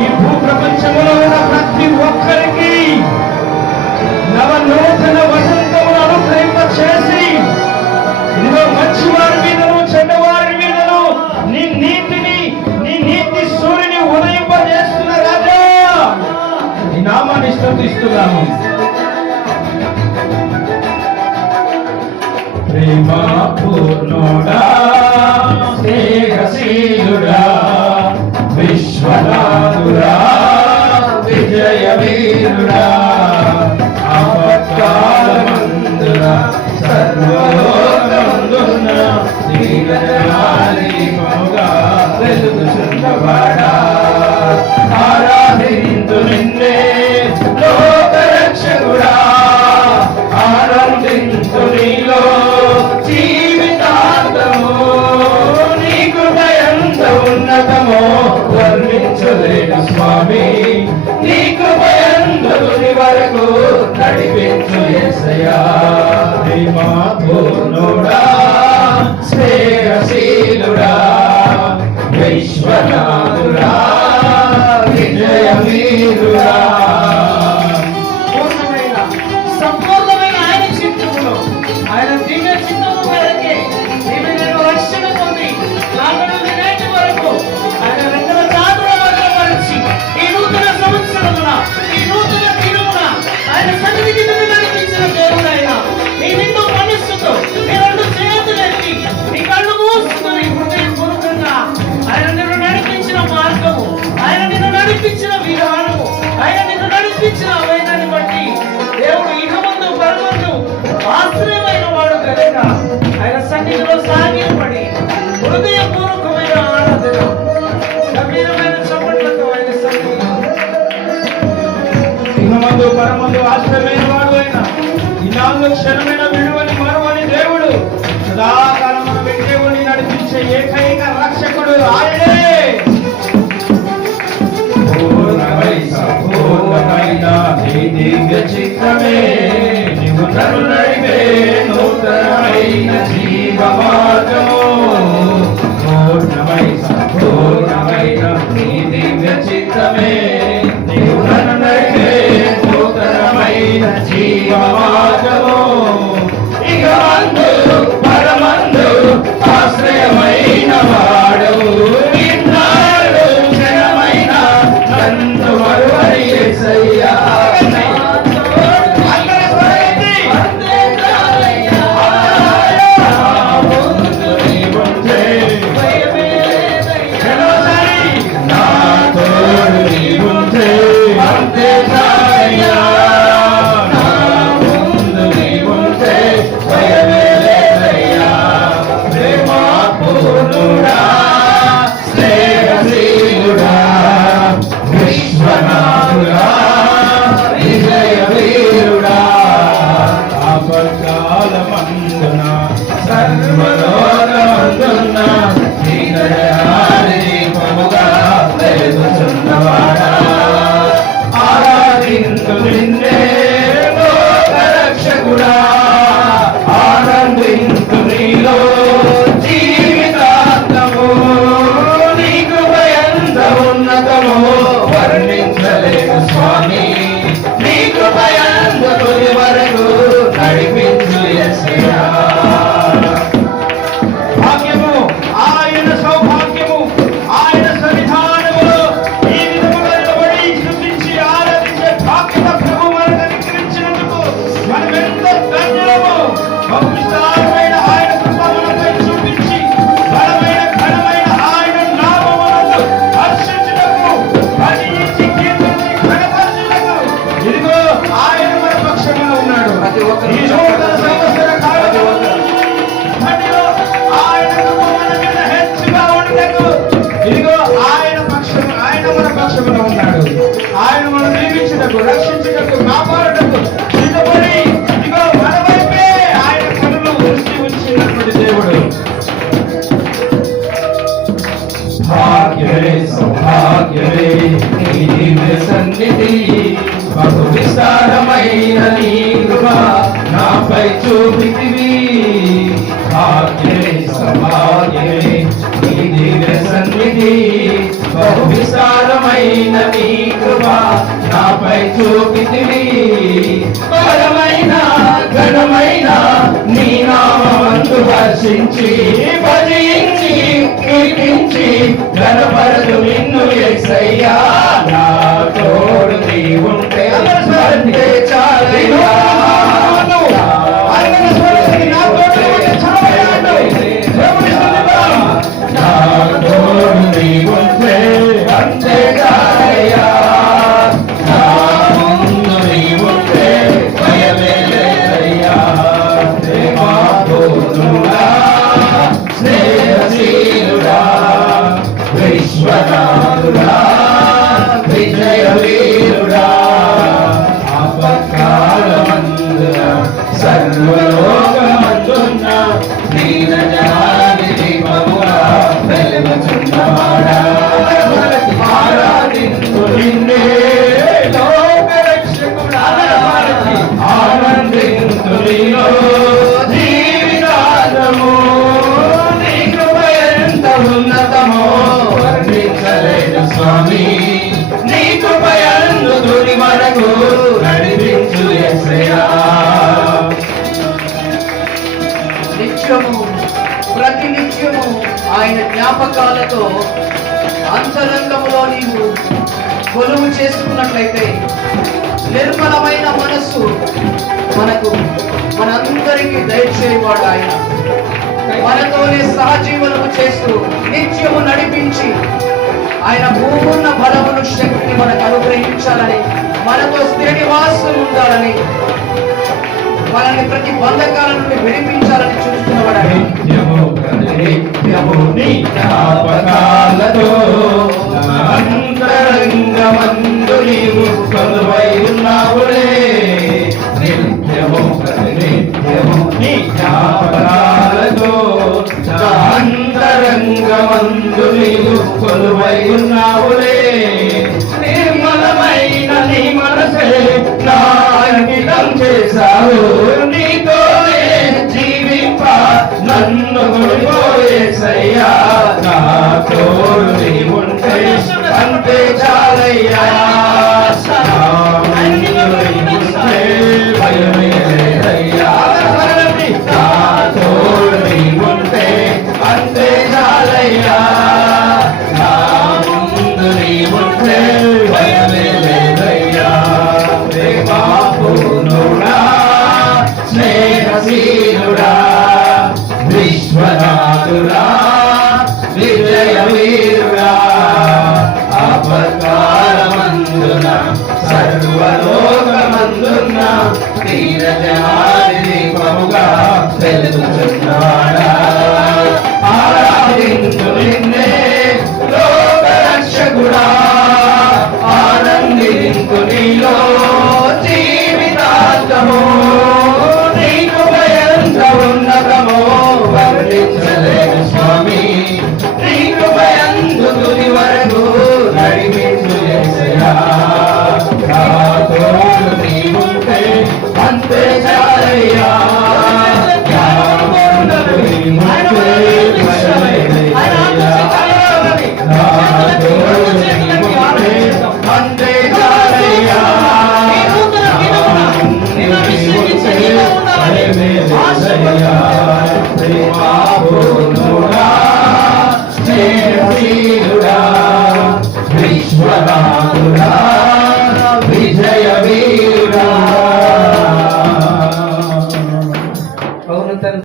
ఈ భూ ప్రపంచంలో ఉన్న ప్రతి ఒక్కరికి నవ నూతన వసంతమును అనుగ్రహింప చేసి ఇదిగో మంచివారి మీదను చెడ్డవారి మీదను నీ నీతిని నీ నీతి సూర్యుని ఉదయింపజేస్తున్న రాజా. ఈ నామాన్ని స్థుతిస్తున్నాము. ప్రేమ పూర్ణోడా Nabo, ఆది పరమందు ఆశ్రమైన వాడు అయినా ఈనాడు క్షణమైన విలువని మరువని దేవుడు సదాకాలమును వెంటేవుని నడిపించే ఏకైక రక్షకుడు ఆయనే. రక్షించటకు కాపాడటకు సిద్ధపడి ఇదిగో మన వైపే ఆయన కనులు దృష్టి ఉంచినటువంటి దేవుడు. భాగ్యమే సౌభాగ్యమే దివ్య సన్నిధి. బహు విశాలమైన నీ కృప నాపై చూపితివి బలమైన ఘనమైన నీ నామందు హర్షించి భజించి కీర్తించి ఘనపరచు నిన్ను ఎసయ్యా నా తోడు నీ ఉంటే నిత్యము ప్రతి నిత్యము ఆయన జ్ఞాపకాలతో అంతరంగములో నీవు కొలువు చేసుకున్నట్లయితే నిర్మలమైన మనస్సు మనకు మనందరికీ దయచేవాడు ఆయన. మనతోనే సహజీవనము చేస్తూ నిత్యము నడిపించి ఆయన భూమున్న బలమును శక్తిని మనకు అనుగ్రహించాలని మనతో స్థిర నివాసం ఉండాలని వాళ్ళని ప్రతి బంధకాల నుండి విడిపించాలని చూస్తున్నవాడు అంతరంగమందు నీవు కొలువై ఉన్నావులే నిత్యము నిత్యము నీ అంతరంగమందు నీవు కొలువై ఉన్నావులే నిర్మలమైన నీ మనసే చేశావు నీతోనే జీవింప నన్ను కొడిపోయేసయ్యా నా Grazie.